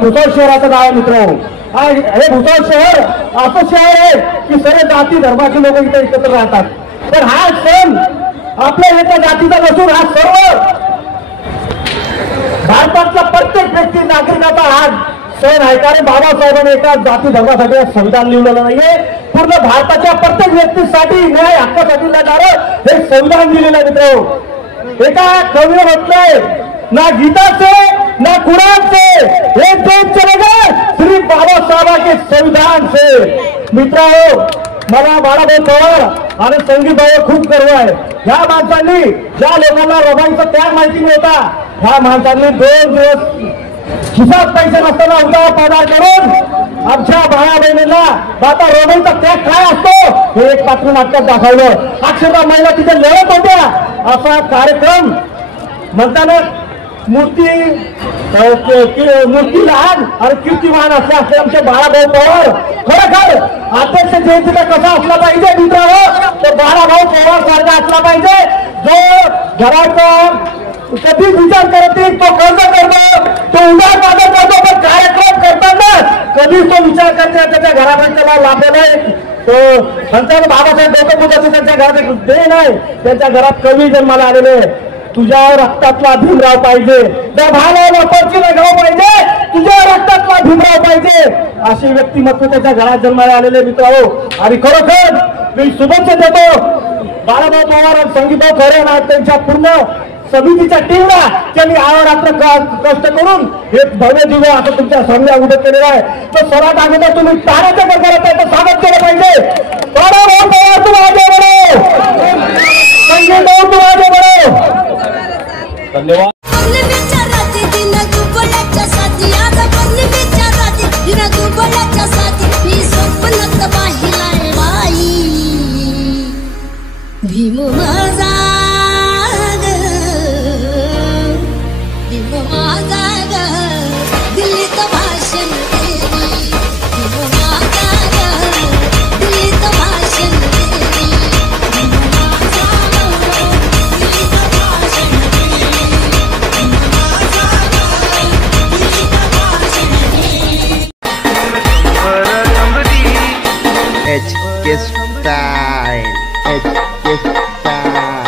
भुसावळ शहराचं नाव आहे मित्रांनो. हे भुसावळ शहर असं शहर आहे की सर्व जाती धर्माचे लोक इथे एकत्र राहतात. तर हा सण आपल्या एका जातीचा नसून हा सर्व भारतातला प्रत्येक व्यक्ती नागरिकाचा हा सण आहे. कारण बाबासाहेबांनी एका जाती धर्मासाठी संविधान लिहिलेलं नाहीये, पूर्ण भारताच्या प्रत्येक व्यक्तीसाठी न्याय हक्कासाठी लढणारं हे संविधान लिहिलेलं आहे मित्रांनो. एका कवीने म्हटलंय ना गीता से ना कुरान से एक देश चलेगा सिर्फ बाबासाहेब के संविधान से. मित्रांनो मला बाळाभाऊ पवार आणि संगीतभाऊ खूप गर्व आहे. ह्या माणसांनी ज्या लोकांना रबाईचा त्याग माहिती नव्हता, ह्या माणसांनी 2 दिवस खिशात पैसे नसताना उद्या पदार करून आमच्या भाया बहिणीला आता रबाईचा त्याग काय असतो हे एक पात्र नाटकात दाखवलं. अक्षरशः महिला तिथे लढत होत्या. असा कार्यक्रम म्हणताना मूर्ती लहान आणि कीर्तिमान असले आमचे बाळाभाऊ पवार खरोखर अध्यक्ष जयंतीचा कसा असला पाहिजे मित्रांनो, तो बाळाभाऊ पवार सारखा असला पाहिजे जो घराचा कधीच विचार करत नाही, तो कर्ज करतो, तो उधार बाजार करतो, पण कार्यक्रम करताना कधीच तो विचार करते त्याच्या घरामध्ये त्याला लाभलेला आहे. तो संत बाबासाहेब गौतम त्यांच्या घरात एक देण आहे, त्यांच्या घरात कवी जन्माला आलेले. तुझ्या रक्तातला भीमराव पाहिजे, त्या भावाला पर्चीला गाव पाहिजे, तुझ्या रक्तातला भीमराव पाहिजे, अशी व्यक्तिमत्व त्याच्या घरात जन्माला आलेले मित्रांनो. आणि खरोखर मी शुभेच्छा देतो बाळाभाऊ पवार आणि संगीतभाऊ खरे ना त्यांच्या पूर्ण समितीच्या टीमला, त्यांनी आहोरात्र कष्ट करून एक भव्य दिव्य आता तुमच्या सामने उभे केलेला आहे. तर सर्वात अगोदर तुम्ही टाळ्याच्या गडगडात त्याचं स्वागत केलं पाहिजे. बाळाभाऊ पवार तुम आगे बढ़ो, संगीतभाऊ तुम आगे बढ़ो. धन्यवाद. भीम माझा भीम माझा दिल्लीत भाषण भीम माझा दिल्लीत भाषण भीम माझा दिल्लीत भाषण भीम माझा दिल्लीत भाषण. HK Style, HK Style.